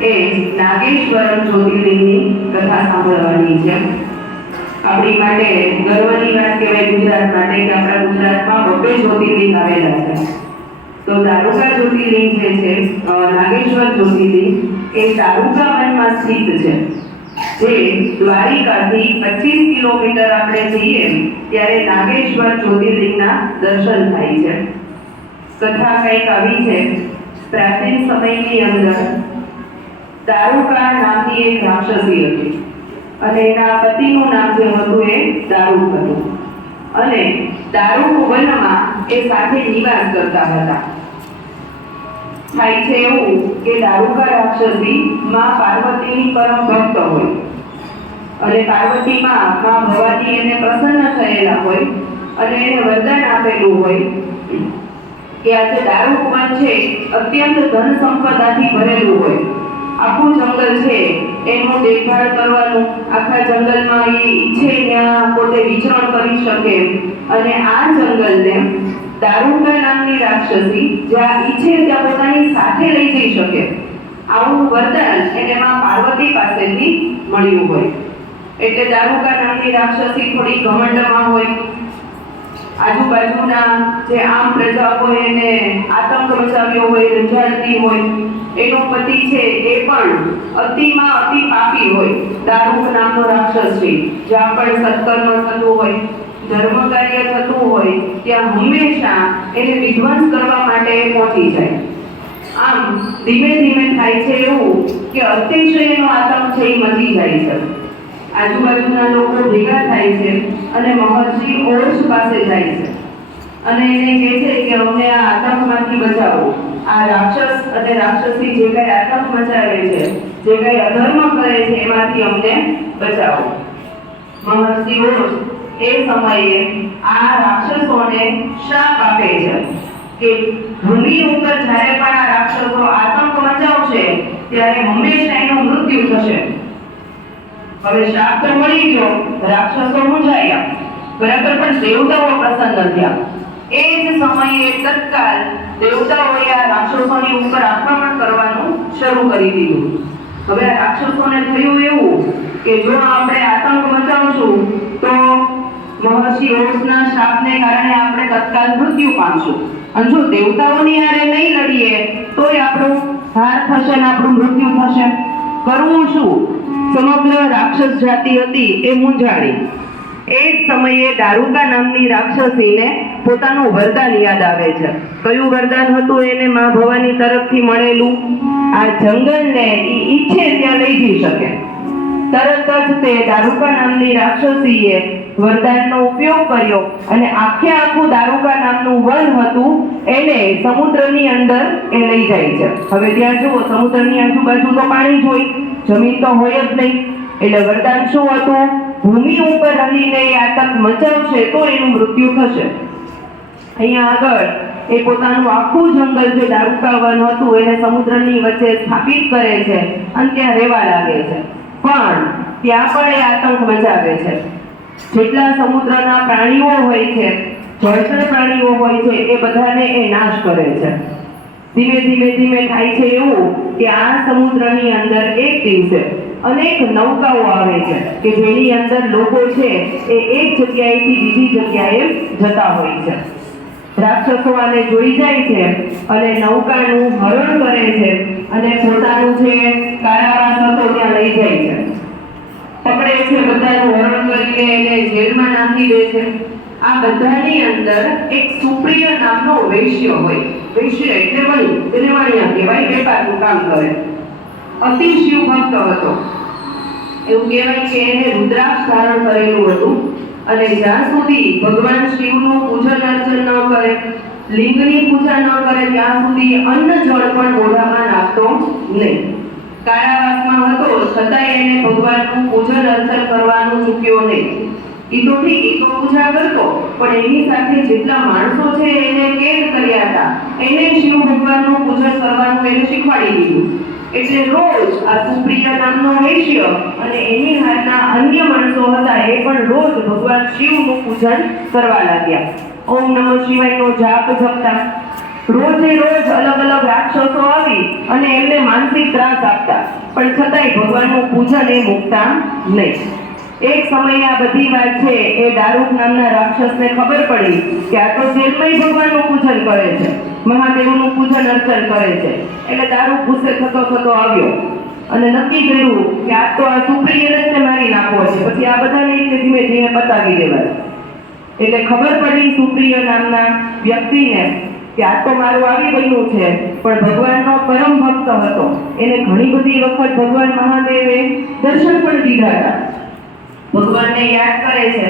એ નાગેશ્વરમ જ્યોતિર્લિંગની કથા સાંભળવાની છે. આપણી માટે ગર્વની વાત કહેવાય ગુજરાત માટે કે આપણા ગુજરાતમાં 2 જ્યોતિર્લિંગ આવેલા છે. તો દારૂકા જ્યોતિર્લિંગ જે છે નાગેશ્વર જ્યોતિર્લિંગ એ દારૂકા વનમાં સ્થિત છે, જે દ્વારિકાથી 25 કિલોમીટર આપણે જઈએ ત્યારે નાગેશ્વર જ્યોતિર્લિંગના દર્શન થાય છે. કથા કંઈક આવી છે. પ્રાચીન સમયની અંદર દારૂકા નામની એક રાક્ષસી હતી અને એના પતિનું નામ જે હતું એ દારૂક હતું અને દારૂક વનમાં એ સાથે નિવાસ કરતા હતા. થાય છે એવું કે દારૂકા રાક્ષસી માં પાર્વતીની પરમ ભક્ત હોય અને પાર્વતી માં ભવાની એને પ્રસન્ન થયેલા હોય અને એને વરદાન આપેલું હોય કે આ જે દારૂક વન છે અત્યંત ધન સંપદાથી ભરેલું હોય. આખું જંગલ છે એનું દેખભાળ કરવાનું, આખા જંગલમાં એ ઈચ્છે ત્યાં પોતે વિચરણ કરી શકે અને આ જંગલને દારૂકા નામની રાક્ષસી જ્યાં ઈચ્છે ત્યાં પોતાની સાથે લઈ જઈ શકે આવું વરદાન એને માં પાર્વતી પાસેથી મળ્યું હોય. એટલે દારૂકા નામની રાક્ષસી થોડી ઘમંડમાં હોય. આજુબાજુના જે આમ પ્રજા હોય એને આતંક મચાવ્યો હોય, રંજાડતી હોય. એનો પતિ છે એ પણ અતિમાં અતિ પાપી હોય. દારૂક નામનો રાક્ષસ છે. જ્યાં પણ સત્કર્મ થતું હોય, ધર્મ કાર્ય થતું હોય ત્યાં હંમેશા એને વિધ્વંસ કરવા માટે પહોંચી જાય. આમ ધીમે ધીમે થાય છે એવું કે અતિશયનો આતંક છે એ મચી જાય છે. આજુબાજુના લોકો ભેગા થાય છે અને મહર્ષિ ઓર્ષ પાસે જાય છે અને એને કહે છે કે અમને આ આતંકમાંથી બચાવો. આ રાક્ષસ અને રાક્ષસી જે કઈ આતંક મચાવે છે, જે કઈ અધર્મ કરે છે એમાંથી અમને બચાવો. મહર્ષિ ઓર્ષ એ સમયે આ રાક્ષસોને શાપ આપે છે કે ભૂમિ ઉપર જ્યારે પણ આ રાક્ષસો આતંક મચાવશે ત્યારે હંમેશા એનું મૃત્યુ થશે. હવે શાપ તો મળી ગયો, રાક્ષસો મૂંઝાયા, બરાબર, પણ દેવતાઓ પ્રસન્ન થયા. એ જ સમયે તત્કાલ દેવતાઓએ આ રાક્ષસોની ઉપર આક્રમણ કરવાનું શરૂ કરી દીધું. હવે આ રાક્ષસોને થયું એવું કે જો આપણે આતંક મચાવશું તો મહર્ષિ ઓર્ષના શાપને કારણે આપણે તત્કાલ મૃત્યુ પામશું અને જો દેવતાઓની હારે નહીં લડીએ તોય આપણું હાર થશે ને આપણું મૃત્યુ થશે. કરવું શું? સમગ્ર રાક્ષસ જાતિ હતી એ મૂંઝાણી. એ જ સમયે દારૂકા નામની રાક્ષસીને પોતાનું વરદાન યાદ આવે છે. કયું વરદાન હતું એને માં ભવાની તરફથી મળેલું? આ જંગલને ઈચ્છે ત્યાં લઈ જઈ શકે. તરત જ તે દારૂકા નામની રાક્ષસીએ વરદાનનો ઉપયોગ કર્યો અને આખું દારૂકા નામનું વન હતું એને સમુદ્રની અંદર એ લઈ જાય છે. હવે ત્યાં જુઓ, સમુદ્રની આજુબાજુ તો પાણી જ હોય, જમીન તો હોય જ નહીં. એટલે વરદાન શું હતું? ભૂમિ ઉપર રહીને આતંક મચાવશે તો એનું મૃત્યુ થશે. અહીંયા આગળ એ પોતાનું આખું જંગલ જે દારૂકા વન હતું એને સમુદ્રની વચ્ચે સ્થાપિત કરે છે અને ત્યાં રહેવા લાગે છે. પણ ત્યાં પણ એ આતંક મચાવે છે. જેટલા સમુદ્રના પ્રાણીઓ હોય છે, જળચર પ્રાણીઓ હોય છે, એ બધાને એ નાશ કરે છે. ધીમે ધીમે થાય છે એવું કે આ સમુદ્રની અંદર એક દિવસે અનેક નૌકાઓ આવે છે કે જેની અંદર લોકો છે એ એક જગ્યાએથી બીજી જગ્યાએ જતા હોય છે. રાક્ષસો આને જોઈ જાય છે અને નૌકાનું હરણ કરે છે અને પોતાનું જે કારાવાસ હતો ત્યાં લઈ જાય છે. પકડે છે, બધાનું હરણ કરીને એને જેલમાં નાખી દે છે. આ બધાની અંદર એક સુપ્રિય નામનો વૈશ્ય હોય. વૈશ્ય એટલે વણી, તેને વાણિયા કહેવાય, વેપારનું કામ કરે. અતિ શિવ ભક્ત હતો. એવું કહેવાય કે એને રુદ્રાક્ષ ધારણ કરેલું હતું અને જ્યાં સુધી ભગવાન શિવનું પૂજન અર્ચન ન કરે, લિંગની પૂજા ન કરે ત્યાં સુધી અન્ન જળ પણ મોઢામાં નાખતો નહીં. કારાવાસમાં હતો છતાંય એને ભગવાનનું પૂજન અર્ચન કરવાનું ચૂક્યો નહીં. એ તો ઠીક, એ તો પૂજા કરતો, પણ એની સાથે જેટલા માણસો છે એને કેદ કર્યા હતા એને શિવ ભગવાનનું પૂજન કરવાનું એને શીખવાડી દીધું. એટલે રોજ આ સુપ્રિયા નામનો વૈશ્ય અને એની હાથના અન્ય માણસો હતા એ પણ રોજ ભગવાન શિવનું પૂજન કરવા લાગ્યા. ઓમ નમઃ શિવાયનો જાપ જપતા. રોજે રોજ અલગ અલગ રાક્ષસો આવી અને એમને માનસિક ત્રાસ આપતા, પણ છતાંય ભગવાનનું પૂજન એ મૂકતા નહીં. એક સમયે આ બધી વાત છે એ દારૂક નામના રાક્ષસને ખબર પડી કે આ તો જેલમાં ભગવાનનું પૂજન કરે છે, મહાદેવનું પૂજન અર્ચન કરે છે. એટલે દારૂક ગુસ્સે થતો થતો આવ્યો અને નક્કી કર્યું કે આ તો આ સુપ્રિયને મારી નાખવો છે, પછી આ બધાને ધીમે ધીમે પતાવી દેવા. એટલે ખબર પડી સુપ્રિય નામના વ્યક્તિને કે આ તો મારું આવી બન્યું છે, પણ ભગવાનનો પરમ ભક્ત હતો. એને ઘણી બધી વખત ભગવાન મહાદેવે દર્શન પણ દીધા હતા. ભગવાનને યાદ કરે છે,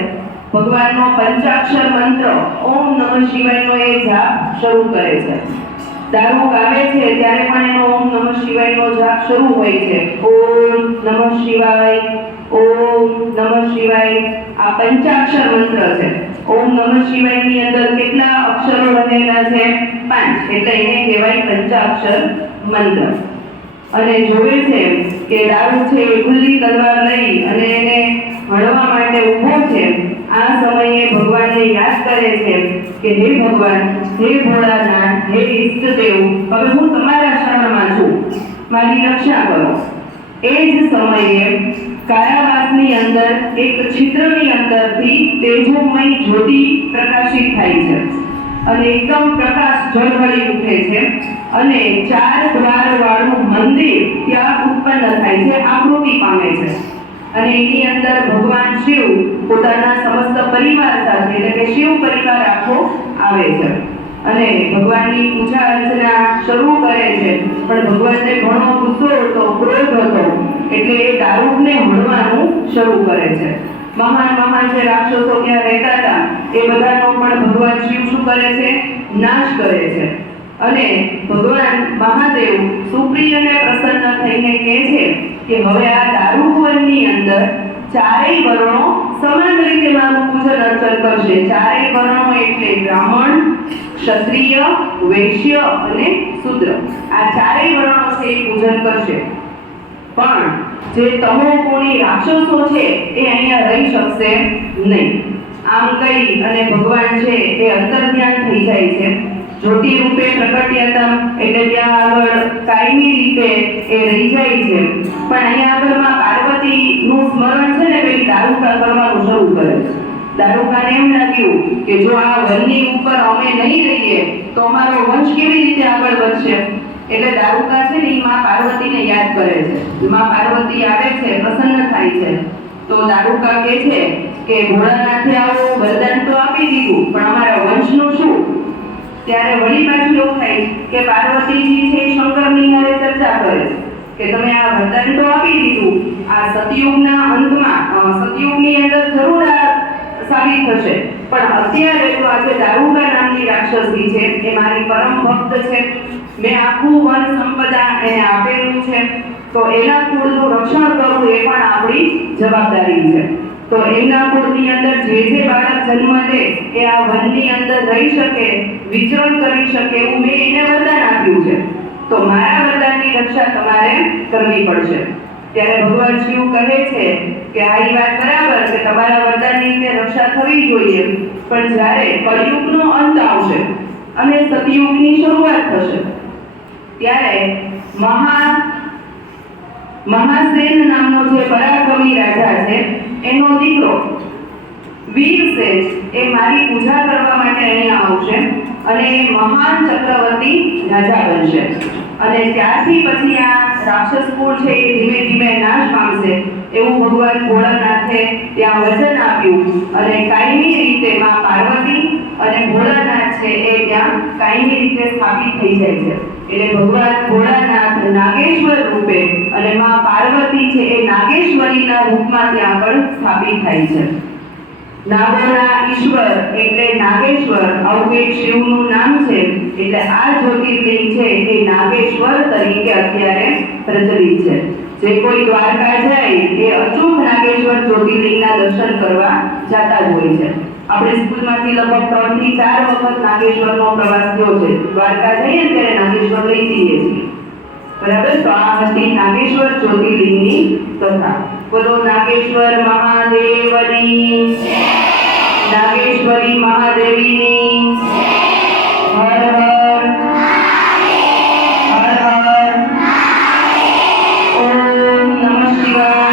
ભગવાનનો પંચાક્ષર મંત્ર ઓમ નમઃ શિવાયનો એ જાપ શરૂ કરે છે. દારૂક આવે છે ત્યારે પણ એનો ઓમ નમઃ શિવાયનો જાપ શરૂ હોય છે. ઓમ નમઃ શિવાય, ઓમ નમઃ શિવાય. આ પંચાક્ષર મંત્ર છે. ઓમ નમઃ શિવાયની અંદર કેટલા અક્ષરો રહેલા છે? 5. એટલે એને કહેવાય પંચાક્ષર મંત્ર. અને જોવે છે કે દારૂ છે એ ખુલ્લી તલવાર લઈ અને એને હણવા માટે ઊભો છે. આ સમયે ભગવાનને યાદ કરે છે કે હે ભગવાન, હે ભોળાનાથ, હે ઈષ્ટદેવ, હવે હું તમારા શરણમાં છું, મારી રક્ષા કરો. એ જ સમયે કારાવાસની અંદર એક છિદ્રની અંદરથી તેજોમય જ્યોતિ પ્રકાશિત થાય છે અને એકદમ પ્રકાશ ઝળહળી ઉઠે છે અને 4 દ્વાર વાળું મંદિર ત્યાં ઉત્પન્ન થાય છે, આકૃતિ પામે છે. અને એની અંદર ભગવાન શિવ પોતાના સમસ્ત પરિવાર સાથે, એટલે કે શિવ પરિવાર આખો આવે છે અને ભગવાનની પૂજા અર્ચના શરૂ કરે છે. પણ ભગવાનને ઘણો ગુસ્સો હતો, ક્રોધ હતો, એટલે એ દારૂકને હણવાનું શરૂ કરે છે. મહાન જે રાક્ષસો ત્યાં રહેતા હતા એ બધાનો પણ ભગવાન શિવ શું કરે છે? નાશ કરે છે. અને ભગવાન મહાદેવ સુપ્રિયને પ્રસન્ન થઈને કહે છે કે હવે આ દારૂકવનની અંદર 4 વર્ણો સમાન રીતે મારું પૂજન અર્ચન કરશે. 4 વર્ણો એટલે બ્રાહ્મણ, ક્ષત્રિય, વૈશ્ય અને શૂદ્ર. આ 4 વર્ણો છે એ પૂજન કરશે. પણ જે તમોગુણી રાક્ષસો છે એ અહીંયા રહી શકશે નહીં. આમ કહી અને ભગવાન છે એ અંતર્ધ્યાન થઈ જાય છે. જ્યોતિ રૂપે પ્રકટ્યતમ એટલે ત્યાં આગળ કાયમી રીતે એ રહી જાય છે. પણ અહીંયા આગળમાં પાર્વતીનું સ્મરણ છે ને પેલી દારૂકા કરવાનું શરૂ કરે છે. દારૂકાને એમ લાગ્યું કે જો આ વનની ઉપર અમે નહીં રહીએ તો અમારો વંશ કેવી રીતે આગળ વધશે. એટલે દારૂકા છે ને એ માં પાર્વતીને યાદ કરે છે. માં પાર્વતી આવે છે, પ્રસન્ન થાય છે. તો દારૂકા કહે છે કે ભોળાનાથે આવું વરદાન તો આપી દીધું, પણ અમારા વંશનું શું? ત્યારે વળી પાછું એવું થાય કે પાર્વતીજી છે શંકરની હારે ચર્ચા કરે કે તમે આ વરદાન તો આપી દીધું, આ સતયુગના અંતમાં સતયુગની અંદર જરૂર આ સાબિત થશે, પણ અત્યારે તો આજે દારૂકા નામની રાક્ષસી છે એ મારી પરમ ભક્ત છે, મેં આખું વન સંપદા એને આપેલું છે, તો એના કુળનું રક્ષણ કરવું એ પણ આપણી જવાબદારી છે. તો એમના કુળની અંદર જે બાળક જન્મ લે એ આ વનની અંદર રહી શકે, વિચરણ કરી શકે એવું મેં એને વરદાન આપ્યું છે. તો મારા વરદાનની રક્ષા તમારે કરવી પડશે. ત્યારે ભગવાન શિવ કહે છે કે આ વાત બરાબર કે તમારા વરદાનની રીતે રક્ષા થવી જોઈએ, પણ જ્યારે કળિયુગનો અંત આવશે અને સતયુગની શરૂઆત થશે ત્યારે મહાસેન નામનો જે પરાક્રમી રાજા છે એનો દીકરો વીરસેન એ મારી પૂજા કરવા માટે અહીંયા આવશે અને મહાન ચક્રવર્તી રાજા બનશે. અને ત્યારથી પછી આ રાક્ષસ કુળ છે એ ધીમે ધીમે નાશ પામશે એવું ભગવાન ભોળાનાથે ત્યાં વચન આપ્યું. અને કાયમી રીતે માં પાર્વતી અને ભોળાનાથ છે એ ત્યાં કાયમી રીતે સ્થાપિત થઈ જાય છે. એટલે ભગવાન ભોળાનાથ નાગેશ્વર રૂપે અને માં પાર્વતી છે એ નાગેશ્વરીના રૂપમાં ત્યાં આગળ સ્થાપિત થાય છે. નાગોના ઈશ્વર એટલે નાગેશ્વર આવું એક શિવનું નામ છે. એટલે આ જ્યોતિર્લિંગ છે એ નાગેશ્વર તરીકે અત્યારે પ્રચલિત છે. જે કોઈ દ્વારકા જાય એ અચૂક નાગેશ્વર જ્યોતિર્લિંગના દર્શન કરવા જતા જ હોય છે. આપણે સ્કૂલમાંથી લગભગ 3 થી 4 વખત નાગેશ્વરનો પ્રવાસ થયો છે. દ્વારકા જઈએ ને ત્યારે નાગેશ્વર લઈ જઈએ છીએ, બરાબર. તો આ હતી નાગેશ્વર જ્યોતિર્લિંગની કથા. બોલો નાગેશ્વર મહાદેવની, નાગેશ્વરી મહાદેવીની, હર હર નમઃ શિવાય